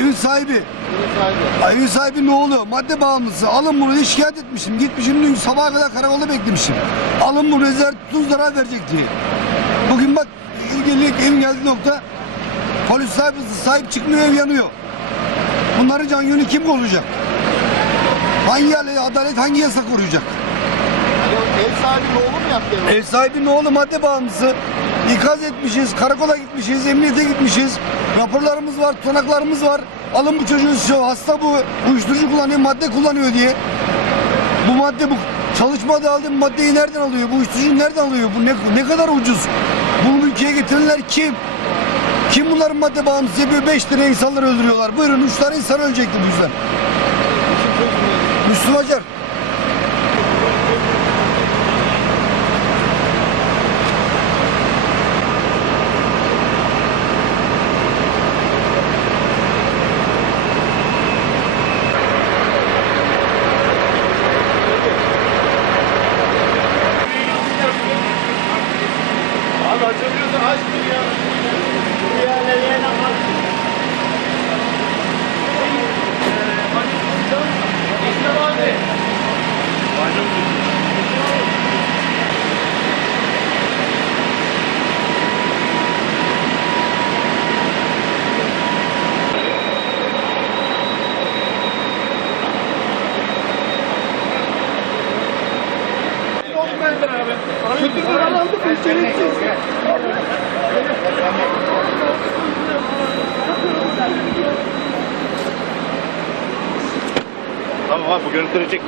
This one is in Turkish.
Bunun sahibi. Ay, Evin sahibi ne oğlu? Madde bağımlısı. Alın bunu diye şikayet etmişim. Gitmişim dün sabaha kadar karakolda beklemişim. Alın bunu rezerv tutun zarar verecek diye. Bugün bak ilgili evin geldiği nokta polis sahibi sahip çıkmıyor ev yanıyor. Bunların can yönü kim koruyacak? Hangi adalet hangi yasa koruyacak? Sahibinin oğlu mu yaptı? Ev sahibinin oğlu madde bağımlısı. İkaz etmişiz, karakola gitmişiz, emniyete gitmişiz. Raporlarımız var, tutanaklarımız var. Alın bu çocuğu şu hasta bu, uyuşturucu kullanıyor, madde kullanıyor diye. Bu madde bu çalışmadığı halde bu maddeyi nereden alıyor? Bu uyuşturucuyu nereden alıyor? Bu ne, ne kadar ucuz? Bunu ülkeye getirenler kim? Kim bunların madde bağımlısı yapıyor? Beş tane insanları öldürüyorlar. Buyurun üç tane insan ölecekti bu yüzden. Müslüm Acar. Açabiliyorsan aç bir ya. Ya abi bu görüntüleri çek.